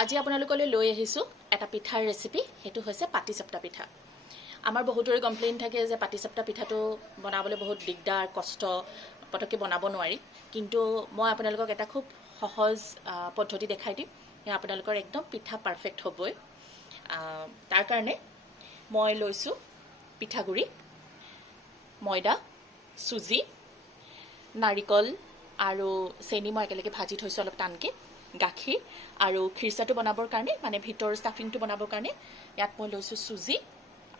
আজি আপোনালোকলৈ লৈ আহিছোঁ এটা পিঠাৰ ৰেচিপি। সেইটো হৈছে পাটিচাপ্টা পিঠা। আমাৰ বহুতৰে কমপ্লেইন থাকে যে পাটিচাপ্টা পিঠাটো বনাবলৈ বহুত দিগদাৰ, কষ্ট, পটককৈ বনাব নোৱাৰি। কিন্তু মই আপোনালোকক এটা খুব সহজ পদ্ধতি দেখাই দিম। আপোনালোকৰ একদম পিঠা পাৰফেক্ট হ'বই। তাৰ কাৰণে মই লৈছোঁ পিঠাগুড়ি, ময়দা, চুজি, নাৰিকল আৰু চেনি মই একেলগে ভাজি থৈছোঁ অলপ টানকৈ, গাখীৰ আৰু খিৰচাটো বনাবৰ কাৰণে মানে ভিতৰ ষ্টাফিংটো বনাবৰ কাৰণে ইয়াত মই লৈছোঁ চুজি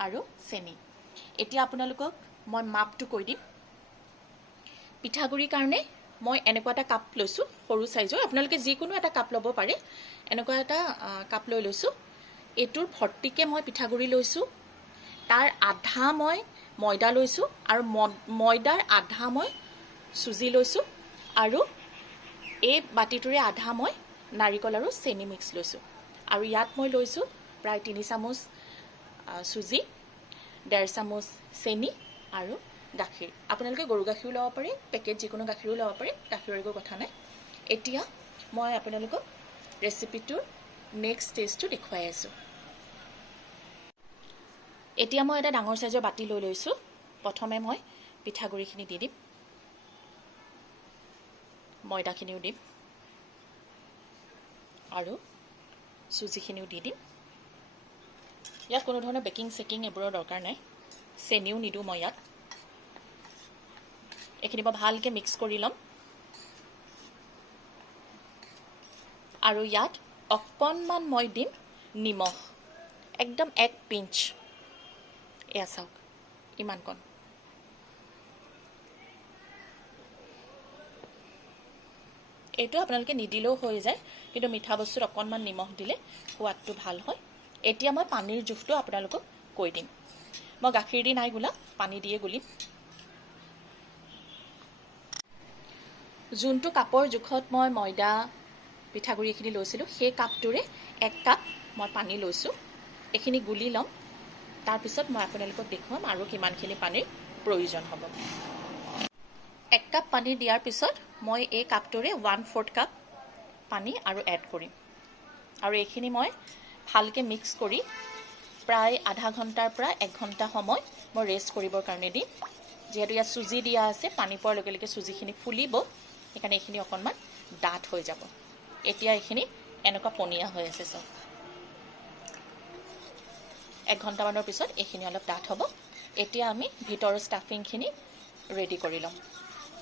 আৰু চেনি। এতিয়া আপোনালোকক মই মাপটো কৈ দিম। পিঠাগুড়িৰ কাৰণে মই এনেকুৱা এটা কাপ লৈছোঁ, সৰু চাইজৰ। আপোনালোকে যিকোনো এটা কাপ ল'ব পাৰে। এনেকুৱা এটা কাপ লৈ লৈছোঁ। এইটোৰ ভৰ্তিকৈ মই পিঠাগুড়ি লৈছোঁ। তাৰ আধা মই ময়দা লৈছোঁ আৰু ময়দাৰ আধা মই চুজি লৈছোঁ আৰু এই বাতিটোৰে আধা মই নাৰিকল আৰু চেনি মিক্স লৈছোঁ। আৰু ইয়াত মই লৈছোঁ প্ৰায় 3 চামুচ চুজি, 1.5 চামুচ চেনি আৰু গাখীৰ। আপোনালোকে গৰু গাখীৰো ল'ব পাৰে, পেকেট যিকোনো গাখীৰো ল'ব পাৰে, গাখীৰৰ একো কথা নাই। এতিয়া মই আপোনালোকক ৰেচিপিটোৰ নেক্সট ষ্টেজটো দেখুৱাই আছোঁ। এতিয়া মই এটা ডাঙৰ চাইজৰ বাতি লৈ লৈছোঁ। প্ৰথমে মই পিঠাগুড়িখিনি দি দিম, ময়দাখিনিও দিম আৰু চুজিখিনিও দি দিম। ইয়াত কোনো ধৰণৰ বেকিং চেকিং এইবোৰৰ দৰকাৰ নাই। চেনিও নিদিওঁ মই ইয়াত। এইখিনি মই ভালকৈ মিক্স কৰি ল'ম। আৰু ইয়াত অকণমান মই দিম নিমখ, একদম 1 পিঞ্চ। এয়া চাওক, ইমানকণ। এইটো আপোনালোকে নিদিলেও হৈ যায়, কিন্তু মিঠা বস্তুত অকণমান নিমখ দিলে সোৱাদটো ভাল হয়। এতিয়া মই পানীৰ জোখটো আপোনালোকক কৈ দিম। মই গাখীৰ দি নাই গুলা, পানী দিয়ে গুলিম। যোনটো কাপৰ জোখত মই ময়দা পিঠাগুড়িখিনি লৈছিলোঁ, সেই কাপটোৰে 1 কাপ মই পানী লৈছোঁ। এইখিনি গুলি ল'ম। তাৰপিছত মই আপোনালোকক দেখুৱাম আৰু কিমানখিনি পানীৰ প্ৰয়োজন হ'ব। 1 কাপ পানী দিয়াৰ পিছত মই এই কাপটোৰে 1/4 কাপ পানী আৰু এড কৰিম। আৰু এইখিনি মই ভালকৈ মিক্স কৰি প্ৰায় আধা ঘণ্টাৰ পৰা 1 ঘণ্টা সময় মই ৰেষ্ট কৰিবৰ কাৰণে দিম। যিহেতু ইয়াত চুজি দিয়া আছে, পানী পোৱাৰ লগে লগে চুজিখিনি ফুলিব, সেইকাৰণে এইখিনি অকণমান ডাঠ হৈ যাব। এতিয়া এইখিনি এনেকুৱা পনীয়া হৈ আছে চব। 1 ঘণ্টামানৰ পিছত এইখিনি অলপ ডাঠ হ'ব। এতিয়া আমি ভিতৰৰ ষ্টাফিংখিনি ৰেডি কৰি ল'ম।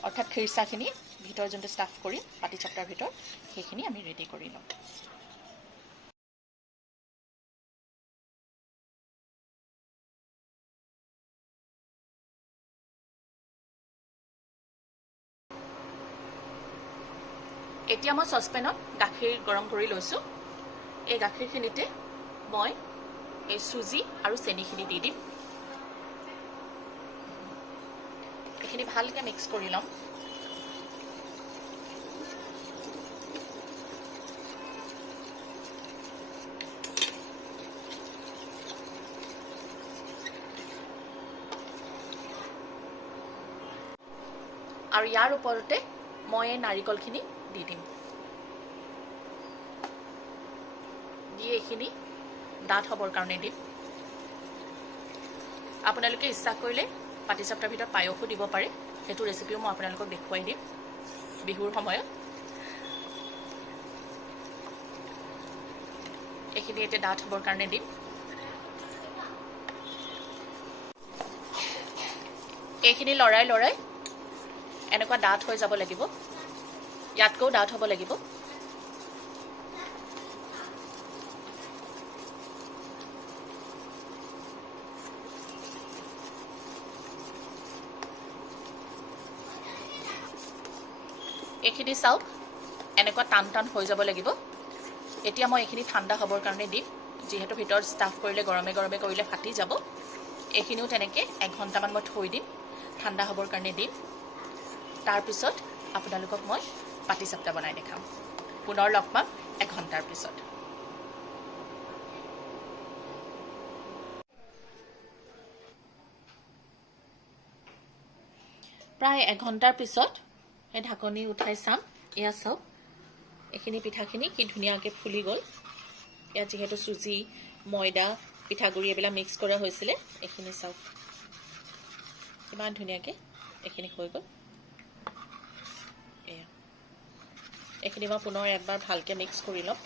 অৰ্থাৎ খিৰচাখিনি ভিতৰ যোনটো ষ্টাফ কৰিম পাটিচাপ্টাৰ ভিতৰত, সেইখিনি আমি ৰেডি কৰি ল'ম। এতিয়া মই চচপেনত গাখীৰ গৰম কৰি লৈছোঁ। এই গাখীৰখিনিতে মই এই চুজি আৰু চেনিখিনি দি দিম। এইখিনি ভালকৈ মিক্স কৰি ল'ম। আৰু ইয়াৰ ওপৰতে মই এই নাৰিকলখিনি দি দিম। দি এইখিনি ডাঠ হ'বৰ কাৰণে দিম। আপোনালোকে ইচ্ছা কৰিলে পাটিচাপ্টাৰ ভিতৰত পায়সো দিব পাৰে। সেইটো ৰেচিপিও মই আপোনালোকক দেখুৱাই দিম বিহুৰ সময়ত। এইখিনি এতিয়া ডাঠ হ'বৰ কাৰণে দিম। এইখিনি লৰাই লৰাই এনেকুৱা ডাঠ হৈ যাব লাগিব। ইয়াতকৈও ডাঠ হ'ব লাগিব। এইখিনি চাওক, এনেকুৱা টান টান হৈ যাব লাগিব। এতিয়া মই এইখিনি ঠাণ্ডা হ'বৰ কাৰণে দিম। যিহেতু ভিতৰত ষ্টাফ কৰিলে গৰমে গৰমে কৰিলে ফাটি যাব। এইখিনিও তেনেকৈ 1 ঘণ্টামান মই থৈ দিম, ঠাণ্ডা হ'বৰ কাৰণে দিম। তাৰপিছত আপোনালোকক মই পাটিচাপ্টা বনাই দেখাম। পুনৰ লগ পাম 1 ঘণ্টাৰ পিছত। প্ৰায় 1 ঘণ্টাৰ পিছত এই ঢাকনি উঠাই চাম। এয়া চাওক, এইখিনি পিঠাখিনি কি ধুনীয়াকৈ ফুলি গ'ল। ইয়াত যিহেতু চুজি ময়দা পিঠাগুড়ি এইবিলাক মিক্স কৰা হৈছিলে এইখিনি চাওক কিমান ধুনীয়াকৈ এইখিনি হৈ গ'ল এয়া এইখিনি মই পুনৰ একবাৰ ভালকৈ মিক্স কৰি ল'ম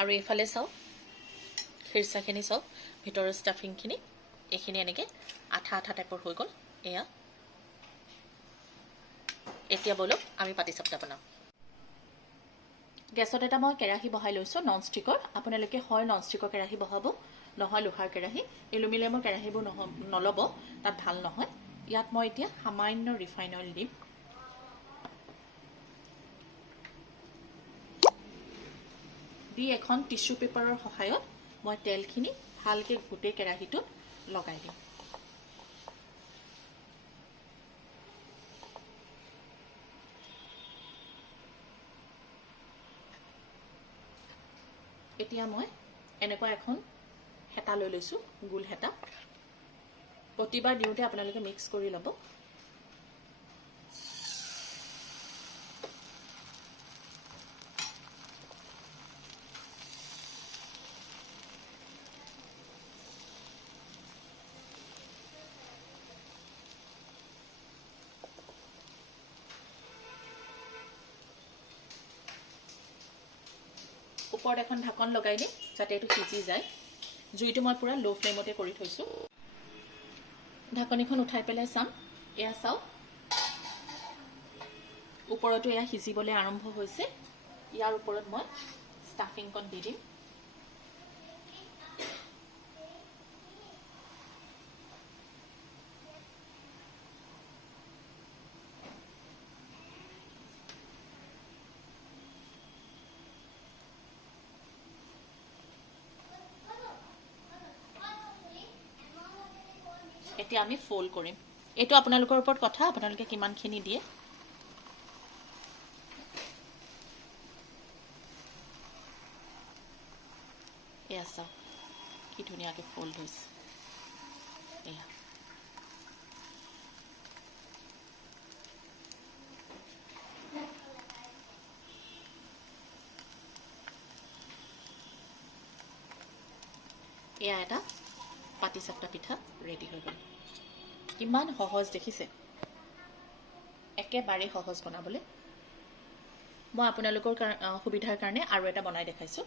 আৰু এইফালে চাওক খিৰচাখিনি চাওক ভিতৰৰ ষ্টাফিংখিনি এইখিনি এনেকৈ আঠা আঠা টাইপৰ হৈ গ'ল এয়া এতিয়া বলক আমি পাটিচাপ্টা বনাম গেছত এটা মই কেৰাহী বহাই লৈছোঁ নন ষ্টিকৰ আপোনালোকে হয় নন ষ্টিকৰ কেৰাহী বহাব নহয় লোহাৰ কেৰাহী এলুমিনিয়ামৰ কেৰাহীবোৰ নল'ব তাত ভাল নহয় ইয়াত মই এতিয়া সামান্য ৰিফাইন অইল দিম দি এখন টিস্যু পেপাৰৰ সহায়ত মই তেলখিনি ভালকৈ গোটেই কেৰাহীটোত লগাই দিম এতিয়া মই এনেকুৱা এখন হেতা লৈ লৈছোঁ গোল হেতা প্ৰতিবাৰ দিওঁতে আপোনালোকে মিক্স কৰি ল'ব ওপৰত এখন ঢাকন লগাই দিম যাতে এইটো সিজি যায় জুইটো মই পুৰা লো ফ্লেমতে কৰি থৈছোঁ ঢাকনিখন উঠাই পেলাই চাম এয়া চাওক ওপৰতো এয়া সিজিবলৈ আৰম্ভ হৈছে ইয়াৰ ওপৰত মই ষ্টাফিংকণ দি দিম এতিয়া আমি ফোল্ড কৰিম এইটো আপোনালোকৰ ওপৰত কথা আপোনালোকে কিমানখিনি দিয়ে এয়া চাওক কি ধুনীয়াকৈ ফোল্ড হৈছে এয়া এয়া এটা পাটিচাপ্টা পিঠা ৰেডি হৈ গ'ল কিমান সহজ দেখিছে একেবাৰে সহজ বনাবলৈ মই আপোনালোকৰ সুবিধাৰ কাৰণে আৰু এটা বনাই দেখাইছোঁ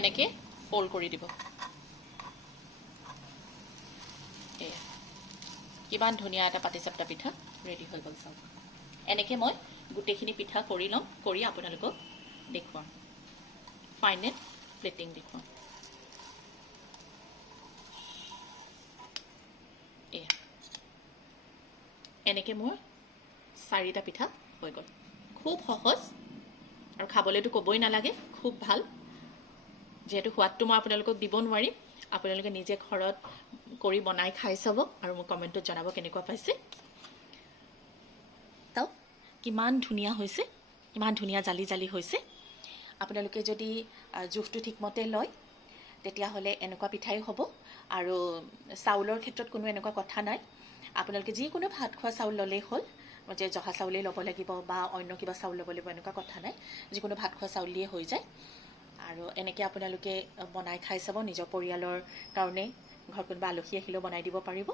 এনেকৈ ফোল্ড কৰি দিব এয়া কিমান ধুনীয়া এটা পাটিচাপ্টা পিঠা ৰেডি হৈ গ'ল চাওক এনেকৈ মই গোটেইখিনি পিঠা কৰি ল'ম কৰি আপোনালোকক দেখুৱাম ফাইনেল প্লেটিং দেখুৱাম এয়া এনেকৈ মোৰ 4টা পিঠা হৈ গ'ল খুব সহজ আৰু খাবলৈতো ক'বই নালাগে খুব ভাল যেহেতু সোৱাদটো মই আপোনালোকক দিব নোৱাৰিম আপোনালোকে নিজে ঘৰত কৰি বনাই খাই চাব আৰু মোক কমেণ্টত জনাব কেনেকুৱা পাইছে তাও কিমান ধুনীয়া হৈছে ইমান ধুনীয়া জালি জালি হৈছে আপোনালোকে যদি জোখটো ঠিকমতে লয় তেতিয়াহ'লে এনেকুৱা পিঠাই হ'ব আৰু চাউলৰ ক্ষেত্ৰত কোনো এনেকুৱা কথা নাই আপোনালোকে যিকোনো ভাত খোৱা চাউল ল'লেই হ'ল যে জহা চাউলেই ল'ব লাগিব বা অন্য কিবা চাউল ল'ব লাগিব এনেকুৱা কথা নাই যিকোনো ভাত খোৱা চাউল দিয়ে হৈ যায় আৰু এনেকৈ আপোনালোকে বনাই খাই চাব নিজৰ পৰিয়ালৰ কাৰণে ঘৰত কোনোবা আলহী আহিলেও বনাই দিব পাৰিব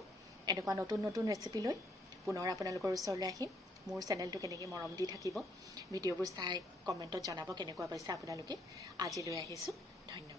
এনেকুৱা নতুন নতুন ৰেচিপি লৈ পুনৰ আপোনালোকৰ ওচৰলৈ আহিম মোৰ চেনেলটো কেনেকৈ মৰম দি থাকিব ভিডিঅ'বোৰ চাই কমেণ্টত জনাব কেনেকুৱা পাইছে আপোনালোকে আজিলৈ আহিছোঁ ধন্যবাদ